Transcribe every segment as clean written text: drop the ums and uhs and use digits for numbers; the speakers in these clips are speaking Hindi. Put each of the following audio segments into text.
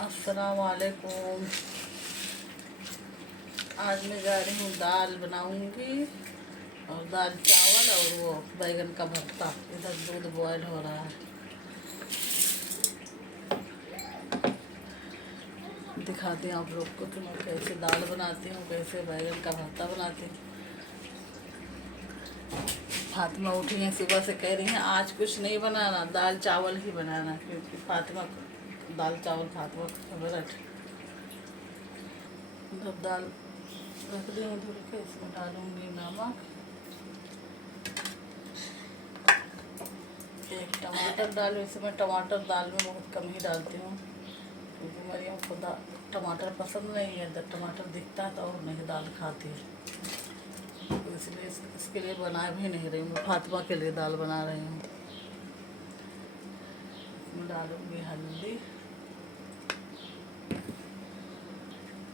अस्सलाम वालेकुम। आज मैं जा रही हूँ दाल बनाऊंगी और दाल चावल और वो बैगन का भरता। इधर दूध बॉयल हो रहा है, दिखाती हूँ आप लोग को कि मैं कैसे दाल बनाती हूँ, कैसे बैगन का भरता बनाती हूँ। फातिमा उठी हैं सुबह से, कह रही हैं आज कुछ नहीं बनाना, दाल चावल ही बनाना, क्योंकि फातिमा दाल चावल फातिमा का फेवरेट। जब दाल रख दी हूँ धुल के, इसमें डालूंगी नमक, एक टमाटर डालूँ। इसमें टमाटर दाल में बहुत कम ही डालती हूँ, क्योंकि मरियम को टमाटर पसंद नहीं है। जब टमाटर दिखता है तो और नहीं दाल खाती है, तो इसलिए इसके लिए बना भी नहीं रही हूँ, फातिमा के लिए दाल बना रही हूँ। इसमें डालूँगी हल्दी,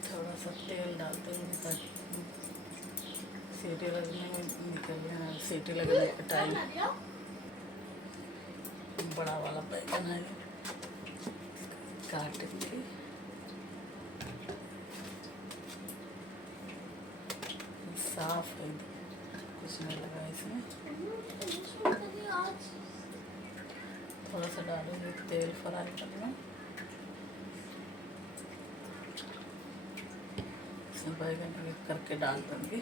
थोड़ा सा तेल डालते हुए ताकि सीटी लगने में निकल सीटी लगने का टाइम। बड़ा वाला बैगन है, काटेंगे। साफ है, कुछ नहीं लगा इसमें। थोड़ा सा डालूंगी तेल फ्राई करना। इसमें बैगन एक करके डाल दूँगी।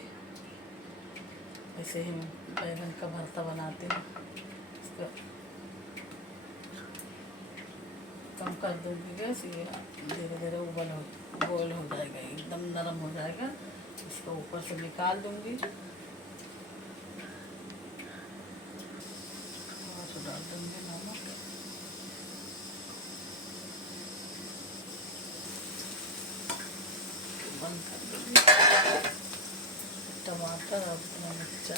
ऐसे ही बैगन का भरता बनाती हूँ। इसका कम कर दूँगी गैस, ये धीरे धीरे बॉयल हो जाएगा, एकदम नरम हो जाएगा। इसको ऊपर से निकाल दूँगी और डाल दूँगी नमक। बंद कर दूँगी। टमाटर और मिर्चा,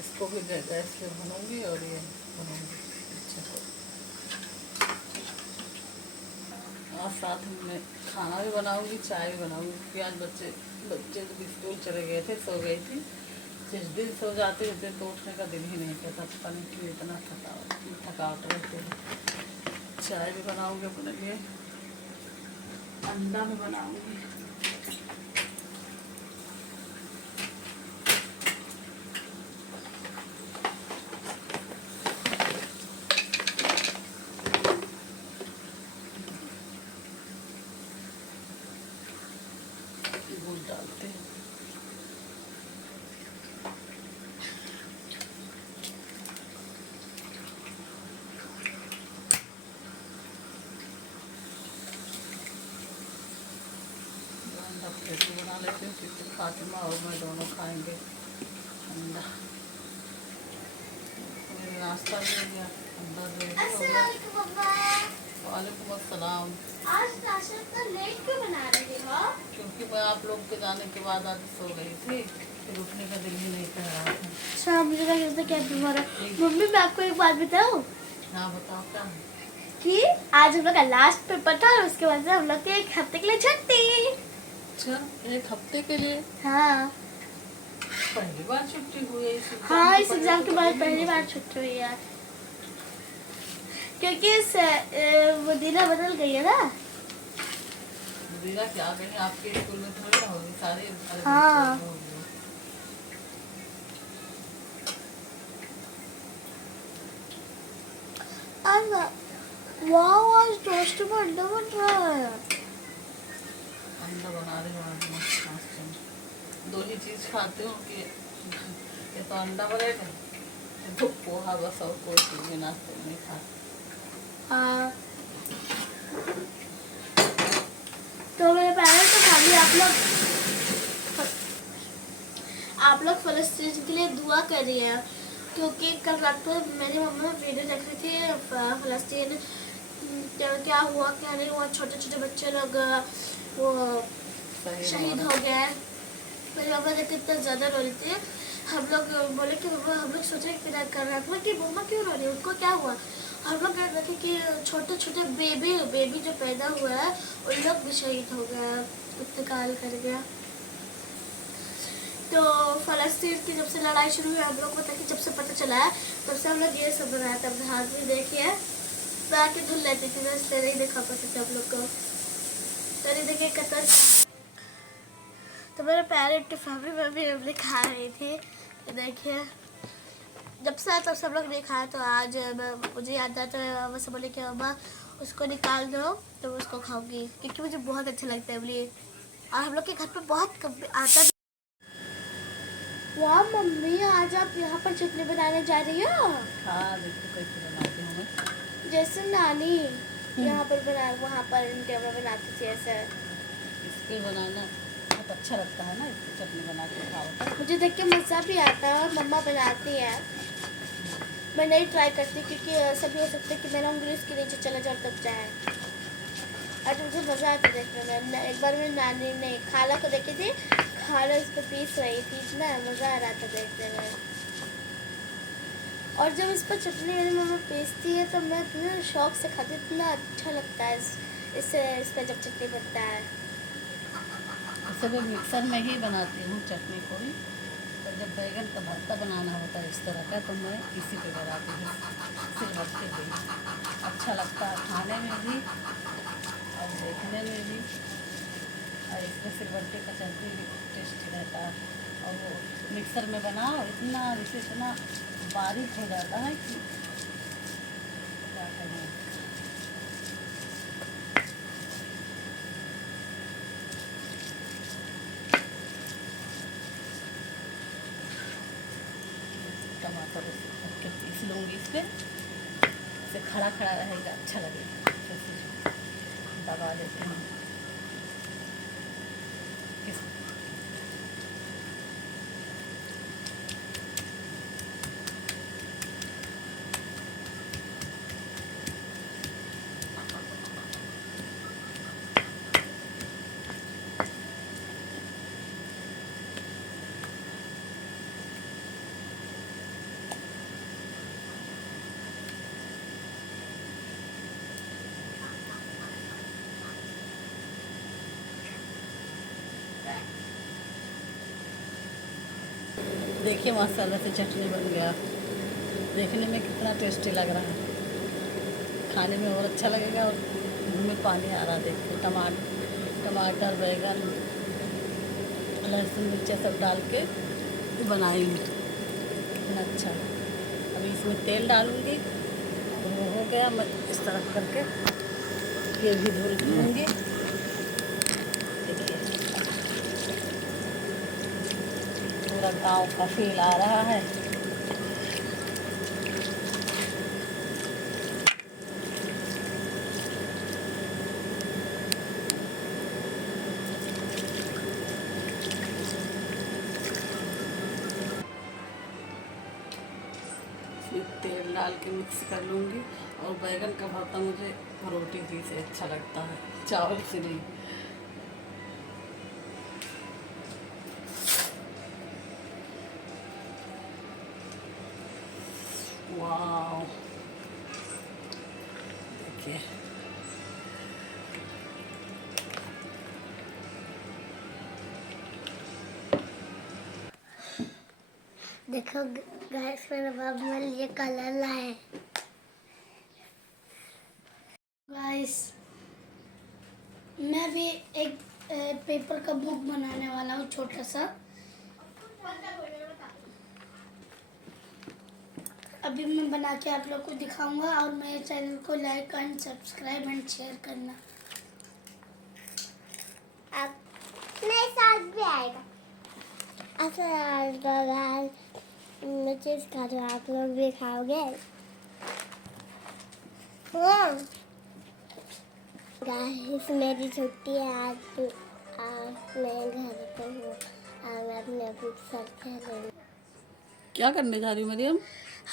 इसको भी गैस पे भूनूंगी और ये भूनूंगी अच्छा से। और साथ में खाना भी बनाऊंगी, चाय भी बनाऊंगी, क्योंकि आज बच्चे तो स्कूल चले गए थे, सो गई थी। जिस दिन सो जाते उस दिन तो उठने का दिन ही नहीं करता, पता नहीं क्यों इतना थकावट रहती है। चाय भी बनाऊंगी अपने लिए, अंडा भी बनाऊंगी। दूध डालते हैं, अंडा प्लेट बना लेती हूँ, क्योंकि फातिमा और मैं दोनों खाएंगे अंडा। मैंने नाश्ता दे दिया, अंडा दे दिया। वालेकुम अस्सलाम। आज नाश्ता इतना लेट क्यों बना रहे हो? क्योंकि मैं आप लोग के जाने के बाद आज सो गई थी, फिर उठने का दिल ही नहीं कर रहा था। अच्छा, मुझे लगा जैसे क्या तुम्हारा। मम्मी, मैं आपको एक बात बताऊं? हाँ बताओ क्या है? कि आज हम लोग का लास्ट पेपर था और उसके बाद से हम लोग की एक हफ्ते के लिए छुट्टी। अच्छा, एक हफ्ते के लिए? हाँ पहली बार छुट्टी हुई है इस एग्जाम हाँ, के इस एग्जाम के बाद पहली बार छुट्टी हुई है, क्योंकि वो दिना बदल गई है ना। दीदा क्या कहीं आपके स्कूल में थोड़ी ना होगी, सारे हाँ। होगी। वाह, आज टोस्ट में अंडा बन रहा है। अंडा बना रही हूँ आज मस्त नाश्ते में। दो ही चीज़ खाती हूँ कि ये तो अंडा बनेगा, ये तो पोहा, बस और कोई चीज़ भी नाश्ते में नहीं खाती। हाँ, तो मेरे पेरेंट्स तो खाली आप लोग फलस्तीन के लिए दुआ कर रही हैं, क्योंकि कल रात को मेरी मम्मी वीडियो देख रही थी फलस्तीन क्या हुआ क्या नहीं हुआ, छोटे छोटे बच्चे लोग वो शहीद हो गए। मेरी मम्मा देख के इतना ज़्यादा रो रही थी। हम लोग बोले कि मम्मा, हम लोग सोचे कि कर रहा था कि मम्मा क्यों रो रही है, उनको क्या हुआ। हम लोग देखे कि छोटे छोटे बेबी जो पैदा हुआ है उन लोग भी शहीद हो गया, इंतकाल कर गया। तो फलस्तीन की जब से लड़ाई शुरू हुई, हम लोग को कि जब से पता चला है तब से हम लोग ये सब बनाया। तब हाथ भी देखिए मैं आके धुल लेती थी, मैं इसलिए नहीं दिखा पाते थे आप लोग को। तो नहीं देखिए कतर का है। तो मेरे पेरेंट फैमिली में भी हम लोग खा रही थी। तो देखिए जब से तब सब लोग नहीं खाया, तो आज मुझे याद आता है, वैसे बोले कि अम्मा उसको निकाल दो तो मैं उसको खाऊंगी, क्योंकि मुझे बहुत अच्छा लगता है बोलिए। और हम लोग के घर पे बहुत कम आता भी। वाह मम्मी, आज आप यहाँ पर चटनी बनाने जा रही हो? हाँ देखो कैसे बनाती हूँ मैं। जैसे नानी यहाँ पर बना, वहाँ पर इनके में बनाती थी ऐसे। इसके बनाना बहुत अच्छा लगता है ना, इसकी चटनी बना के खाओ तो। मुझे देख के मज़ा भी आता है, और मम्मा बनाती है। मैं नहीं ट्राई करती, क्योंकि ऐसा भी हो सकता है कि मेरा उंगली उसके नीचे चला जाए और दब जाए। और मुझे मज़ा आता देखने में। एक बार मेरी नानी ने खाला को देखी थी, खाला उस पर पीस रही थी, इतना मज़ा आ रहा था देखने में। और जब इस पर चटनी मेरी मम्मा पीसती है तो मैं इतना शौक से खाती हूँ, इतना अच्छा लगता है इस पर जब चटनी बनता है। वैसे मैं मिक्सर में ही बनाती हूँ चटनी को भी, और जब बैगन का भरता बनाना होता है इस तरह का, तो मैं इसी पे बनाती हूँ, सिलबट्टे पे। अच्छा लगता है खाने में भी और देखने में भी, और इसमें सिलबट्टे का चटनी भी टेस्टी रहता है। और वो मिक्सर में बनाओ इतना, इसे इतना बारीक हो जाता है कि क्या कहें। टमाटर रख के पीस लूँगी, इस पर इसे खड़ा खड़ा रहेगा, अच्छा लगेगा। फिर दबा देती हूँ इस। देखिए मसाला से चटनी बन गया, देखने में कितना टेस्टी लग रहा है, खाने में और अच्छा लगेगा। और मुँह में पानी आ रहा है देखिए। टमाटर बैगन लहसुन मिर्चा सब डाल के बनाएंगे, कितना अच्छा। अभी इसमें तेल डालूँगी, तो वो हो गया। मैं इस तरह करके ये भी धुल लूँगी। देखिए पूरा गांव का फील आ रहा है। इसमें तेल डाल के मिक्स कर लूँगी। और बैगन का भरता मुझे रोटी ही से अच्छा लगता है, चावल से नहीं। वाह देखिए, देखो गैस मेरे बाप मेरे लिए कलर लाए। गाइस मैं भी एक पेपर का बुक बनाने वाला हूँ, छोटा सा। अभी मैं बना के आप लोग को दिखाऊंगा, और मेरे चैनल को like and subscribe and share करना। आप मेरे साथ भी आएगा। मैं चीज़ खा रहा हूँ, आप लोग भी खाओगे? गाइस मेरी छुट्टी है आज मैं घर पे हूँ, और मैं अपने बुक सर खेलूँगी। क्या करने जा रही हूँ मरियम?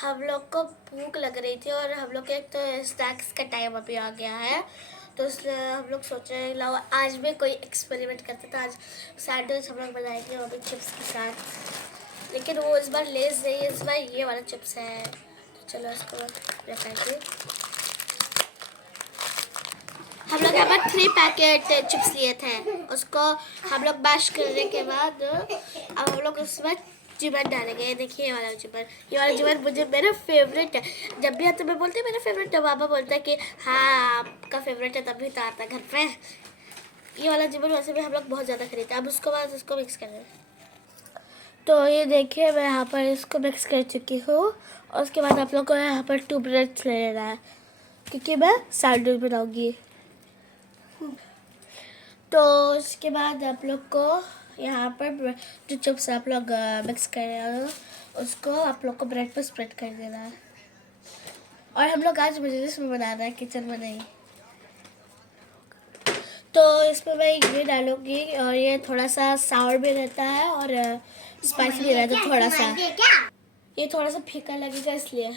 हम लोग को भूख लग रही थी, और हम लोग के एक तो स्नैक्स का टाइम अभी आ गया है, तो इसलिए हम लोग सोच रहे हैं लाओ आज भी कोई एक्सपेरिमेंट करते। तो आज सैंडविच हम लोग बनाएंगे, वो भी चिप्स के साथ। लेकिन वो इस बार लेस नहीं है, इस बार ये वाला चिप्स है। तो चलो इसको रखेंगे। हम लोग यहाँ पर 3 पैकेट चिप्स लिए थे, उसको हम लोग मैश करने के बाद अब हम लोग उसमें चिमन डालेंगे। ये देखिए ये वाला चिमन, ये वाला चिमन मुझे मेरा फेवरेट है। जब भी आता मैं बोलते हैं मेरा फेवरेट है, पापा बोलता है कि हाँ आपका फेवरेट है तभी तो आता है घर पे। ये वाला चिमन वैसे भी हम लोग बहुत ज़्यादा खरीदते हैं। अब उसके बाद इसको मिक्स कर रहे हैं। तो ये देखिए मैं यहाँ पर इसको मिक्स कर चुकी हूँ, और उसके बाद आप लोग को यहाँ पर 2 मिनट्स ले लेना है, क्योंकि मैं सैंडविच बनाऊँगी। तो उसके बाद आप लोग को यहाँ पर जो चिप्स आप लोग मिक्स कर रहे हो उसको आप लोग को ब्रेड पर स्प्रेड कर देना है। और हम लोग आज मजलिस में बना रहे हैं, किचन में नहीं। तो इसमें मैं ये डालूंगी, और ये थोड़ा सा सावर भी रहता है और स्पाइसी भी रहता है थोड़ा सा। ये थोड़ा सा फीका लगेगा इसलिए।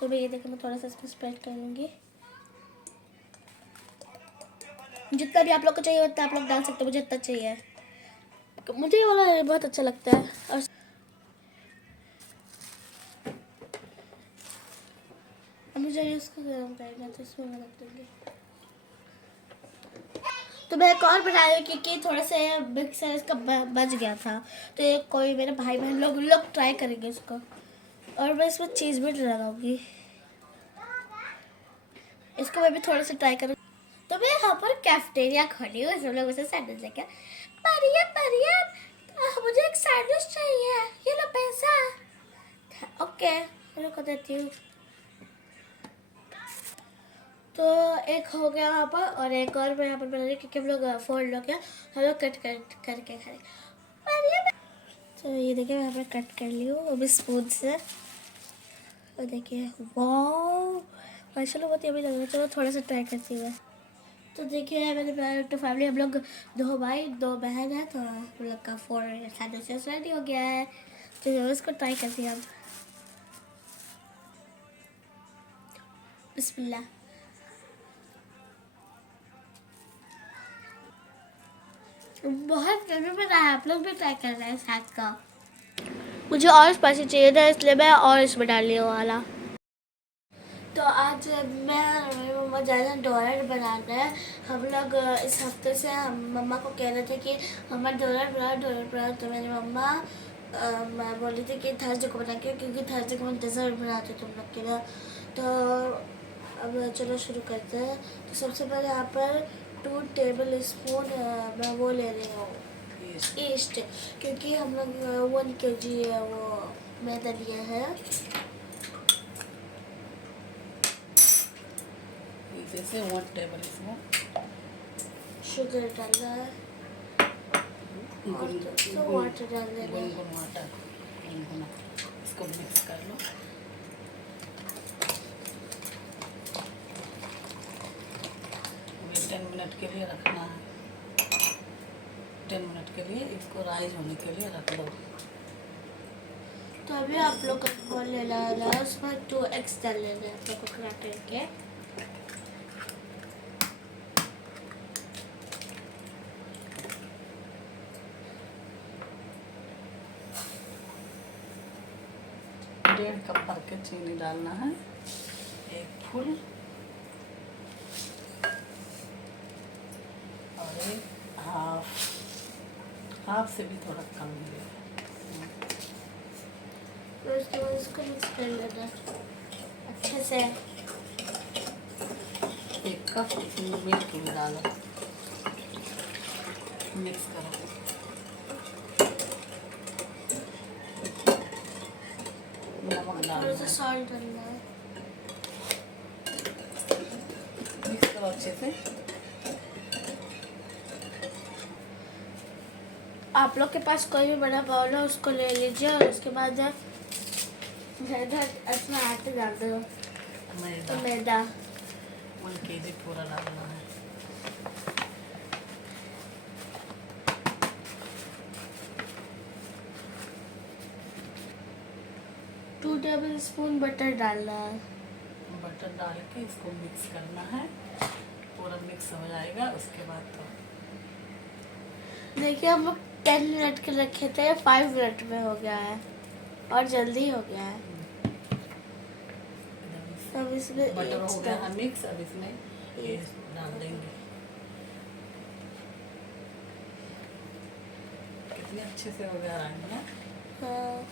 तो मैं ये देखो मैं थोड़ा सा इसमें स्प्रेड कर लूँगी। जितना भी आप लोग को चाहिए उतना आप लोग डाल सकते हो, मुझे इतना चाहिए। मुझे ये वाला बहुत अच्छा लगता है। और अब मुझे इसको गर्म करना तो इसमें मैं रख दूँगी। तो मैं एक और बना रही हूँ क्योंकि थोड़ा सा मिक्सर इसका बच गया था, तो ये कोई मेरे भाई बहन लोग ट्राई करेंगे इसको। और मैं इसमें चीज़ भी लगाऊंगी, इसको मैं भी थोड़ा सा ट्राई करूँगी। तो मैं यहाँ पर कैफेटेरिया खोली हूँ, सब लोग उसे सैंडविच लेकर। मरियम मरियम मुझे एक सैंडविच चाहिए, ये लो पैसा। ओके रुको देती हूँ। तो एक हो गया वहाँ पर, और एक और मैं यहाँ पर बना रही हूँ क्योंकि हम लोग 4 लोग हैं, हम लोग कट करके खाए। तो ये देखिए मैं यहाँ पर कट कर ली हूँ वो भी स्पून से। और देखिए वाओ माशाल्लाह बहुत यम्मी लग रहा है। चलो थोड़ा सा ट्राई करती हूँ। तो देखिए मेरे तो फैमिली हम लोग 2 भाई 2 बहन है, तो हम लोग का 4 सैंडविचेस रेडी हो गया है। तो मैं उसको ट्राई करती हूँ। बिस्मिल्लाह। बहुत जल्दी बना है, आप लोग भी ट्राई कर रहे हैं साथ का। मुझे और स्पाइसी चाहिए था इसलिए मैं और इसमें डाल लिया वाला। तो आज मैं और मेरी मम्मा ज़्यादा डोनट बनाना है। हम लोग इस हफ्ते से हम मम्मा को कह रहे थे कि मम्मा डोनट बनाओ। तो मेरी मम्मा मैं बोली थी कि थर्सडे को बना के, क्योंकि थर्सडे को मैं डेजर्ट बनाती हूँ तुम लोग के लिए। तो अब चलो शुरू करते हैं। तो सबसे पहले यहाँ पर 2 टेबल स्पून मैं वो ले रही हूँ ईस्ट, क्योंकि हम लोग 1 kg वो मैदा लिया है। जैसे 1 टेबल स्पून शुगर डालना है और तो वाटर डाल देना है। गुनगुना वाटर, गुनगुना, इसको मिक्स कर लो। ये 10 मिनट के लिए रखना है। 10 मिनट के लिए इसको राइज होने के लिए रख दो। तो अभी आप लोग को लेना है उसमें 2 eggs डाल लेना है आप लोग को क्रैक करके। डेढ़ कप भर के चीनी डालना है, 1 फुल और 1 हाफ से भी थोड़ा कम है। फिर उसके बाद इसको मिक्स कर लेना अच्छे से। 1 कप मिल्क भी डालो, मिक्स करो। नमक थोड़ा डालना सा है, सॉल्ट डालना है। मिक्स करो अच्छे से। आप लोग के पास कोई भी बड़ा बाउल है उसको ले लीजिए, और उसके बाद मैदा इसमें आटे डाल दो। मैदा 1 kg पूरा डालना है। टू टेबल स्पून बटर डालना है। बटर डाल के इसको मिक्स करना है, पूरा मिक्स हो जाएगा। उसके बाद तो देखिए हम लोग 10 मिनट के रखे थे, 5 मिनट में हो गया है और जल्दी हो गया है। अब इसमें बटर हो गया है मिक्स। अब इसमें ये डाल देंगे। कितने अच्छे से हो गया रंग ना। हाँ,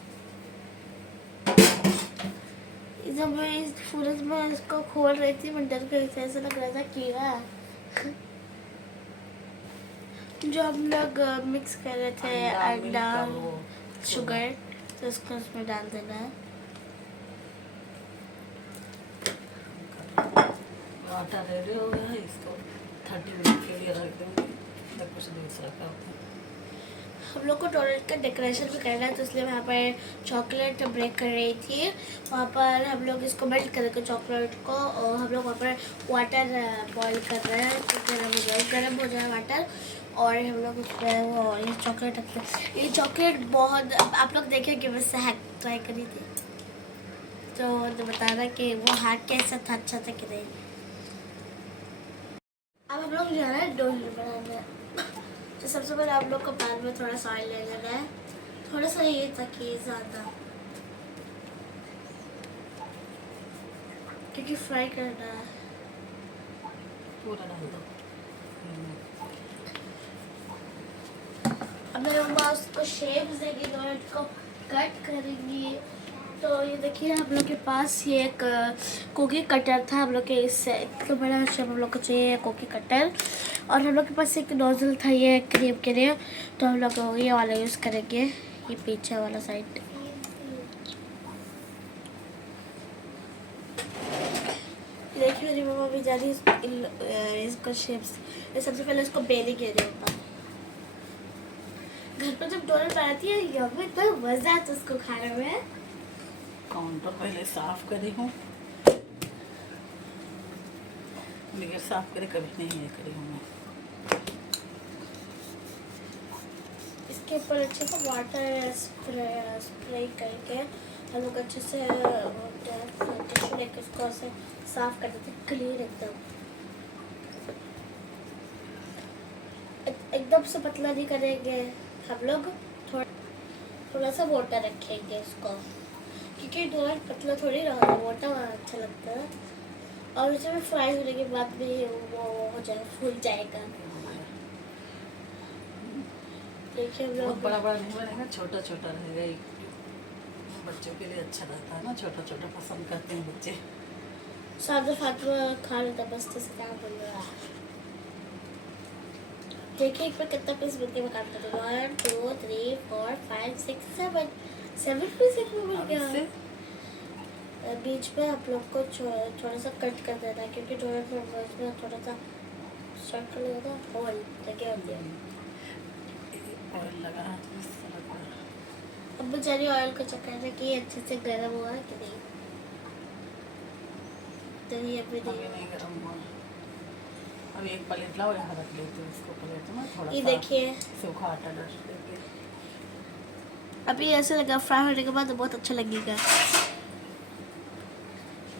जब मैं इस सूरज में इसको खोल रही थी मैं डर गई थी, ऐसा लग रहा था कीड़ा है। जो हम लोग मिक्स कर रहे थे अंडा शुगर, तो उसको उसमें डाल देना है। आटा रेडी हो गया है, इसको 30 मिनट के लिए रख दूँगी तब कुछ दूसरा करते हैं। हम लोग को टॉयलेट का डेकोरेशन भी करना है, तो इसलिए वहाँ पर चॉकलेट ब्रेक कर रही थी। वहाँ पर हम लोग इसको मेल्ट करके चॉकलेट को, और हम लोग वहाँ पर वाटर बॉईल कर रहे हैं, तो गर्म हो जाए वाटर, और हम लोग उसमें वो ये चॉकलेट रखते हैं। ये चॉकलेट बहुत, आप लोग देखें कि मैं हैक ट्राई करी थी, तो बताना कि वो हैक कैसा था, अच्छा था कि नहीं। अब हम लोग जा रहे हैं डोनट बनाने। तो सबसे पहले आप लोग को पैन में थोड़ा सा ऑयल ले लेना है, थोड़ा सा ये ताकि ज़्यादा, क्योंकि फ्राई करना है। पूरा डाल दो। अब मेरे मम्मा उसको शेप्स देगी, डोनट को कट करेंगी। तो ये देखिए हम लोग के पास ये एक कुकी कटर था, हम लोग के इससे इतना बड़ा शेप हम लोग को चाहिए कुकी कटर, और हम लोग के पास एक नोजल था ये क्रीम के लिए, तो हम लोग ये वाला यूज़ करेंगे, ये पीछे वाला साइड। देखिए मेरी मम्मा भी जा रही है इसको शेप्स, सबसे पहले इसको बेलेंगे ऊपर। घर पर जब डोनट बनाती है यम्मी, इतना मजा आता है उसको खाने में। काउंटर पहले साफ करी हूँ, बगैर साफ करे कभी नहीं ये करी हूँ मैं। इसके ऊपर अच्छे से वाटर स्प्रे करके हम लोग अच्छे से टिश्यू लेकर उसको ऐसे साफ कर देते, क्लीन एकदम से पतला नहीं करेंगे हम लोग, थोड़ा सा वाटर रखेंगे इसको, क्योंकि डोनट पतला थोड़ी रहता है, मोटा अच्छा लगता है, और उसे में फ्राई होने के बाद भी वो हो जाए, फूल जाएगा। देखिए हम बहुत लोग बड़ा बड़ा नहीं बनेगा, छोटा छोटा रहेगा, एक बच्चों के लिए अच्छा रहता है ना, छोटा छोटा पसंद करते हैं बच्चे। सामने फातिमा खा लेता बस, तो क्या बोल रहा है। देखिए एक पे कितना पीस बनके मैं काट देती हूँ, 1 2 3 4 5 6 7 पीस एक में बन गया। बीच में आप लोग को थोड़ा सा कट कर देना है, क्योंकि डोनट में थोड़ा सा सर्कल होगा, होल लगे होते हैं। ऑयल लगा है तो इससे लग रहा है। अब बेचारी ऑयल को चेक करना कि अच्छे से गर्म हुआ है कि नहीं, तो ये अभी नहीं गर्म हुआ। अब एक प्लेट लाओ, यहाँ रख लेते हैं इसको प्लेट में, थोड़ा ये सा देखिए सूखा आटा डाल देंगे। अभी ऐसे लगा, फ्राई होने के बाद बहुत अच्छा लगेगा।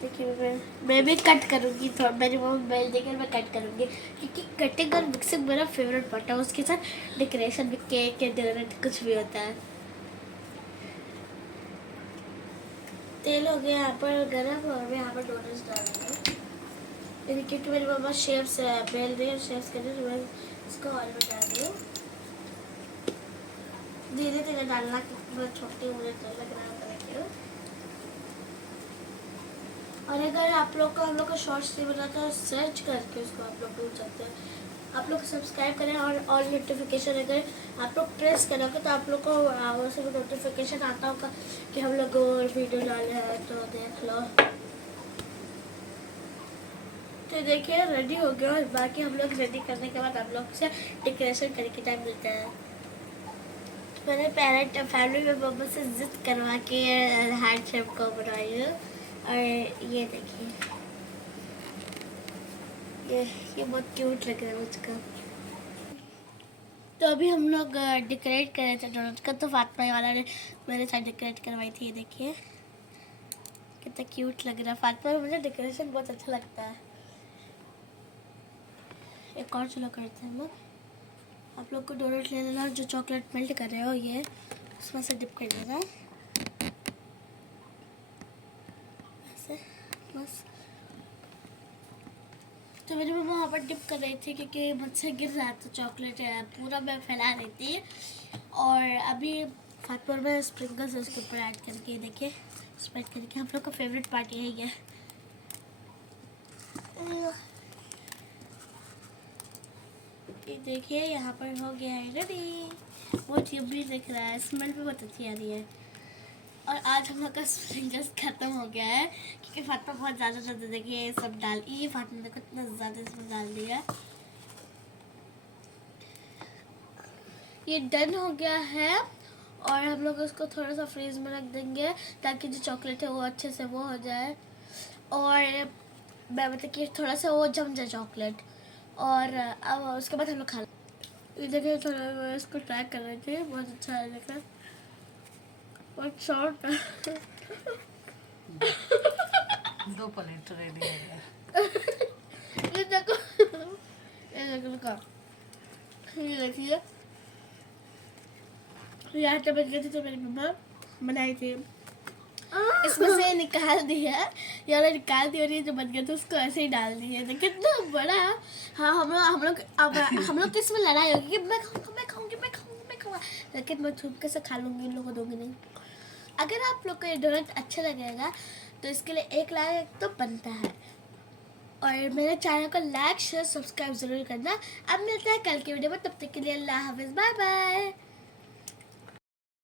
देखिए मैं भी कट करूँगी, थोड़ा मेरी मम्मी बेल देकर मैं कट करूँगी, क्योंकि कटिंग और मिक्सिंग मेरा फेवरेट पार्ट है, उसके साथ डेकोरेशन भी, केक या डोनट कुछ भी होता है। तेल हो गया यहाँ पर गरम, और मैं यहाँ पर डोनट्स डाल रही हूँ, क्योंकि मेरी मम्मा शेप्स बेल रही है, शेप्स कर रही है, मैं इसको ऑयल में डाल रही हूँ। धीरे धीरे डालना, क्योंकि छोटी मुझे तो लग रहा है। और अगर आप लोग को हम लोग का शॉर्ट्स नहीं बना तो सर्च करके उसको आप लोग ढूंढ सकते हैं। आप लोग सब्सक्राइब करें, और ऑल नोटिफिकेशन अगर आप लोग प्रेस करोगे तो आप लोग को वो सब नोटिफिकेशन आता होगा कि हम लोग वीडियो डाले हैं, तो देख लो। तो देखिए रेडी हो गया, और बाकी हम लोग रेडी करने के बाद हम लोग से डेकोरेशन करने के टाइम मिलता है। मैंने पेरेंट फैमिली में मम्मा से जिद करवा के हार्ट शेप को बनाई है, और ये देखिए ये बहुत क्यूट लग रहा है मुझको। तो अभी हम लोग डेकोरेट कर रहे थे डोनट का, तो फातिमा वाला ने मेरे साथ डेकोरेट करवाई थी। ये देखिए कितना क्यूट लग रहा है, फातिमा मुझे डेकोरेशन बहुत अच्छा लगता है। एक और चलो करते हैं हम लोग। आप लोग को डोनट ले लेना, जो चॉकलेट मेल्ट कर रहे हो ये उसमें से डिप कर देना ऐसे बस। तो मेरी मम्मा वहाँ पर डिप कर रही थी, क्योंकि मुझसे गिर रहा था चॉकलेट, पूरा मैं फैला रही थी। और अभी फातिमा और मैं स्प्रिंकल्स उसके ऊपर ऐड करके देखिए स्प्रेड करके। हम लोग का फेवरेट पार्टी है ये। ये देखिए यहाँ पर हो गया है रेडी। बहुत यम्मी दिख रहा है, स्मेल भी बहुत अच्छी आ रही है। और आज हम लोग का स्प्रिंकल्स खत्म हो गया है क्योंकि फातिमा बहुत ज़्यादा देखिए ये सब डाल, ये फातिमा देखो इतना ज़्यादा इसमें डाल दिया। ये डन हो गया है और हम लोग उसको थोड़ा सा फ्रीज में रख देंगे ताकि जो चॉकलेट है वो अच्छे से वो हो जाए। और मैं मतलब कि थोड़ा सा वो जम जाए चॉकलेट। और अब उसके बाद हम लोग खा ये देखिए थोड़ा मैं इसको ट्राई कर रहे थे, बहुत अच्छा है देखा। बहुत शॉर्ट है। 2 प्लेट रेडी हो गया। ये देखो ये देखिए यहाँ पे बच गए थे तो मेरी मम्मा बनाई थी, इसमें से निकाल दिया। ये निकाल दी और ये जो बच गया था उसको ऐसे ही डाल दिया। देखिए कितना बड़ा। हाँ हम लोग किस में लड़ाई होगी कि मैं खाऊंगा लेकिन मैं छुपके से खा लूंगी, इन लोगों को दूंगी नहीं। अगर आप लोग को ये डोनट अच्छा लगेगा तो इसके लिए 1 लाइक तो बनता है। और मेरे चैनल को लाइक शेयर सब्सक्राइब जरूर करना। अब मिलते हैं कल की वीडियो में, तब तक के लिए अल्लाह हाफिज, बाय बाय।